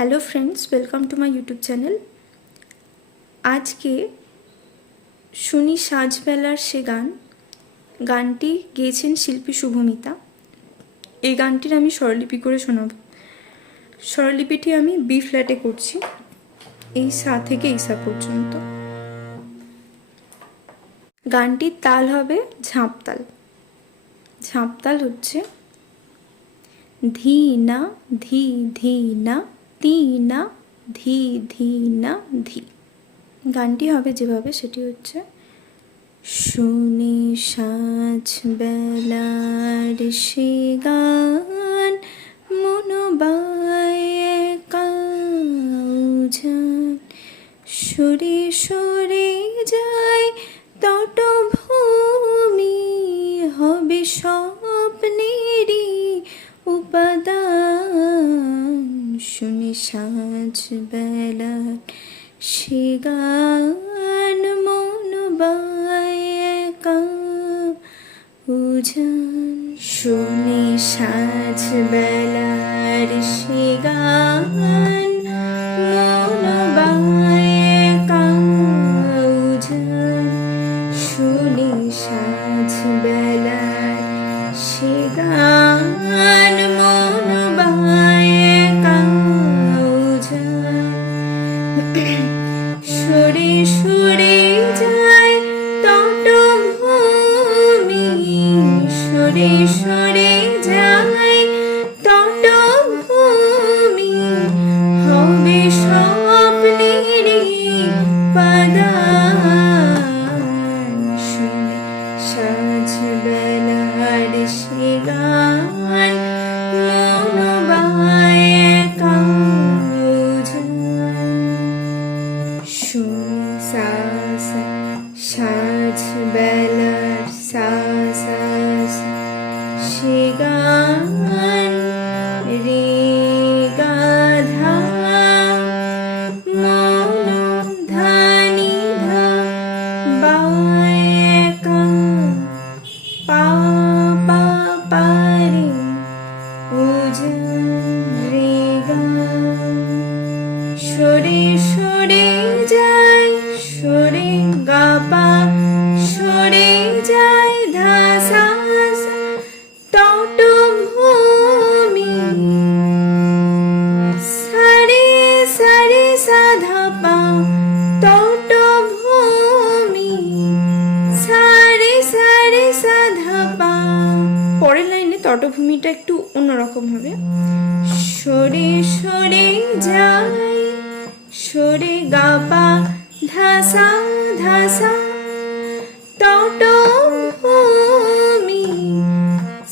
Hello friends, welcome to my YouTube channel. আজকে শুনি সাজবেলার সে গানটি গেয়েছেন শিল্পী শুভমিতা। এই গানটির আমি স্বরলিপি করে শোনাব। স্বরলিপিটি আমি বি ফ্ল্যাটে করছি, এই সা থেকে এই সা পর্যন্ত। গানটির তাল হবে ঝাঁপতাল। ঝাঁপতাল হচ্ছে ধি না ধি ধি না তি না ধি ধি না ধি। গানটি হবে যেভাবে, সেটি হচ্ছে শুনে সাজ বেলার সে গান মনোবায় কাউজান সরে সরে যায় তটভূমি হবে স্বপ্নেরই উপাদান। শুনে সাজ বেলার সে গান মনোবায় কাউজান। শুনে সাজ বেলার সে গান মনোবায় কাউজান। শুনে সাজ বেলার সে গান মনোবায় কাউজান। সরে সরে যায় তটভূমি, সরে সরে যায় তটভূমি হবে স্বপ্নেরই পাদান। শুনে সাজ বেলার সে গান মনোবায় কাউজান। শুনে সা সা সাজ বেলার সা সা সা সে গান রে গা ধা মন ধা নি ধা বায় কা পা পা পা রে উজান রে গা। সরে সরে যায় সরে গা পা সরে যায় ধা সা সা তটভূমি সারে সারে সা ধা পা তটভূমি সারে সারে সা ধা পা। পরের লাইনে তটভূমিটা একটু অন্যরকম হবে। সরে সরে যায় সরে গা পা ধাসা ধাসা তটভূমি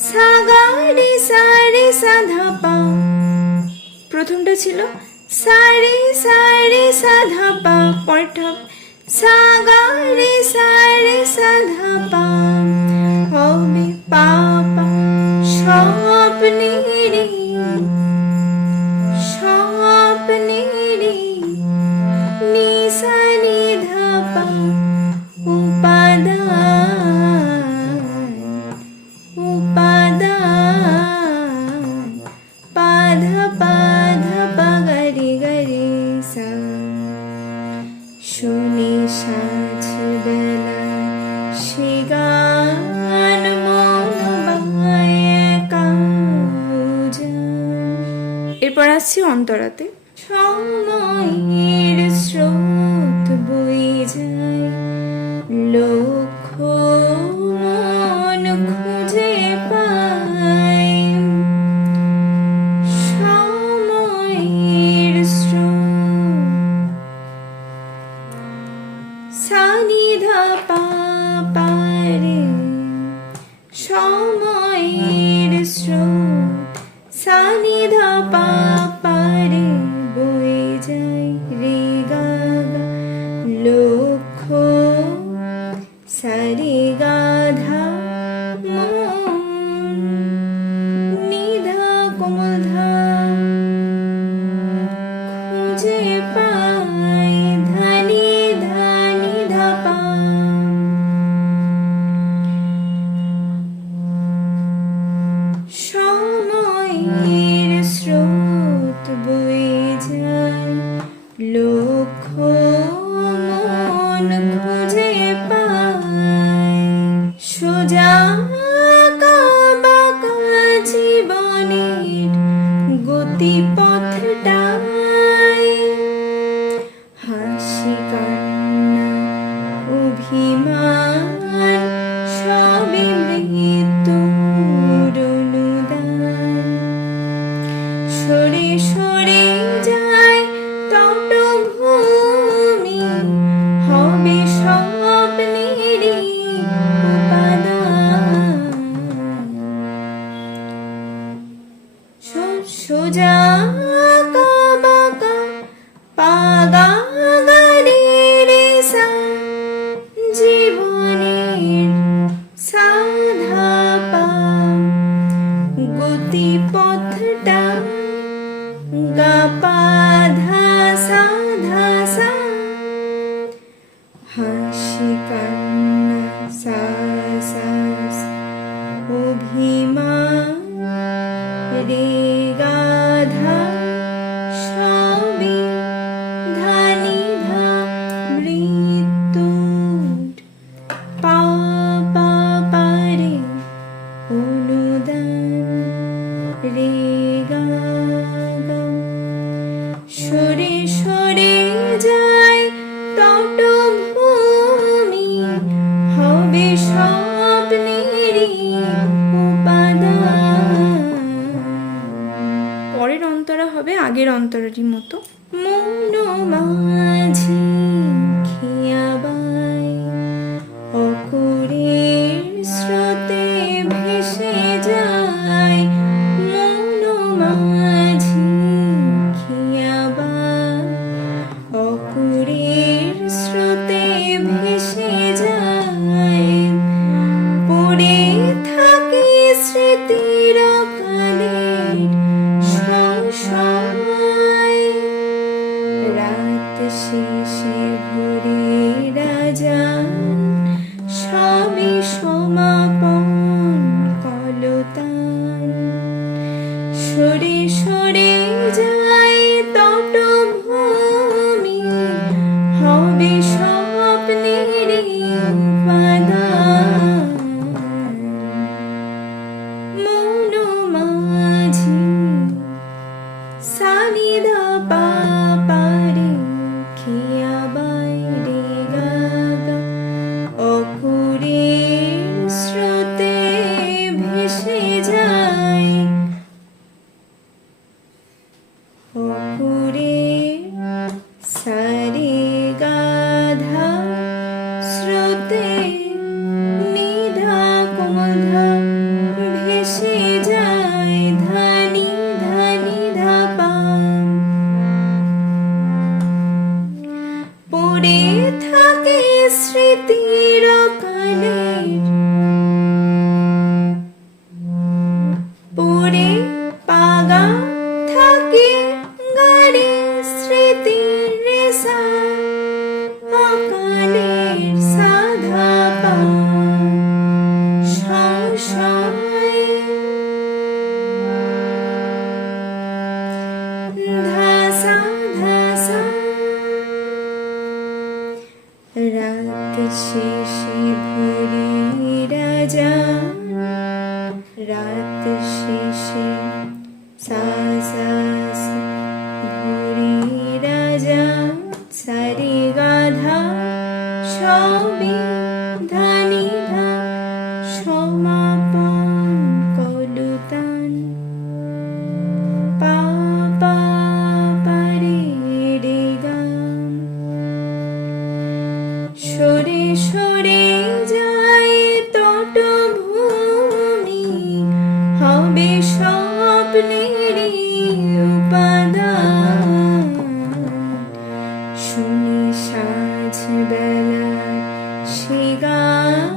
সাগারে সারে সাধা পা। প্রথমটা ছিল সারে সারে সাধা পা, পরেরটা সাগারে সারে সাধা পা হবে পা পা স্বপ্নেরই স্বপ্নেরই নিসা নি ধা পা উপাদান উপাদান পা ধা পা গরি গরি সা। শুনে সাজ বেলা সে গান মনোবায় কাউজান। এরপর আসছি অন্তরাতে। সময়ের স্রোত বয়ে যায় লক্ষ মন খুঁজে পায়। সময়ের স্রোত সানিধা পা পারে। সময়ের স্রোত সানিধা পা পারে বয়ে যায় রে গা পথটায় হাসি কান্না অভিমান সবই মৃত্যুর অনুদান। সরে সরে যায় তটভূমি, হবে স্বপ্নেরই উপাদান। সোজা আঁকা বাঁকা পাগা গাড়ির রেশা, জীবনের সাধা পা গতিপথটা গা পা ধা সা ধা সা। হাসি কান্না সা সা সা, অভিমান রে গা ধা সবই ধা নি ধা মৃত্যুর পা পা পা রে অনুদান রে গা গা। সরে সরে যায় তটভূমি, হবে স্বপ্নেরই উপাদান। পরের অন্তরা হবে আগের অন্তরারই মতো। মন মাঝি খেয়াবাই অকুরের স্রোতে ভেসে যায়, মন মাঝি খেয়াবাই অকুরের স্রোতে ভেসে যায়। পড়ে থাকি স্মৃতির কালের সংশয়, রাত শেষে ভোরে রাজান সবই সমাপন কলতান। সরে সরে যায় তটভূমি, হবে স্বপ্নেরই উপাদান। মন মাঝি সা নি ধা পা পা রে খেয়াবাই রে গা গা, অকুরের স্রোতে ভেসে যায়, অকুরের সা রে গা ধা স্রোতে নি ধা কোমল ধা ভেসে যায়, ধা নি ধা পা। পড়ে থাকে স্মৃতির কালের, পড়ে পাগা থাকে গাড়ি স্মৃতির রেশা, অকালের সাধা পা সংশয়। ধা সা ধা সা। রাত শেষে ভোরে রাজান, রাত শেষে সা সা সা, ভোরে রাজান সা রে গা ধা সবই ধা নি ধা সমাপন কলতান। পা পা পা রে রে গা। সরে সরে যায় তটভূমি, হবে স্বপ্নেরই উপাদান। শুনি সাঁঝ বেলা সে গান